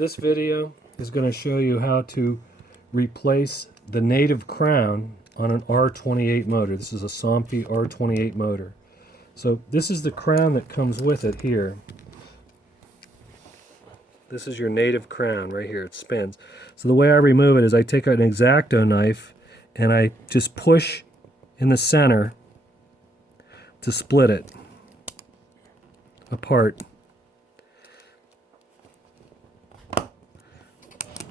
This video is going to show you how to replace the native crown on an R28 motor. This is a Somfy R28 motor. So this is the crown that comes with it here. This is your native crown right here. It spins. So the way I remove it is I take an X-Acto knife and I just push in the center to split it apart.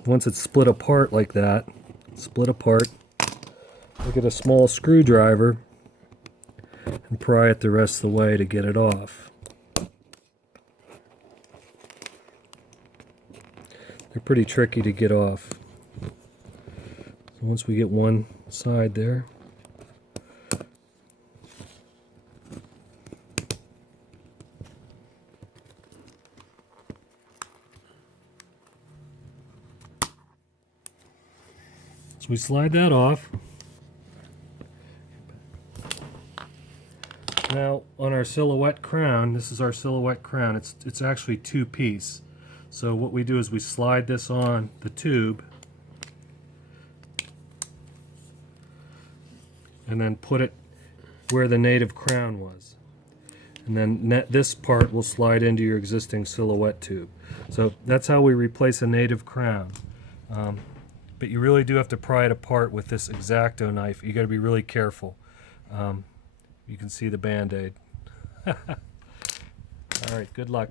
Once it's split apart like that, I get a small screwdriver and pry it the rest of the way to get it off. They're pretty tricky to get off. So once we get one side there, so we slide that off. Now on our silhouette crown, this is our silhouette crown, it's actually two-piece. So what we do is we slide this on the tube and then put it where the native crown was. And then this part will slide into your existing silhouette tube. So that's how we replace a native crown. But you really do have to pry it apart with this X-Acto knife. You got to be really careful. You can see the Band-Aid. All right, good luck.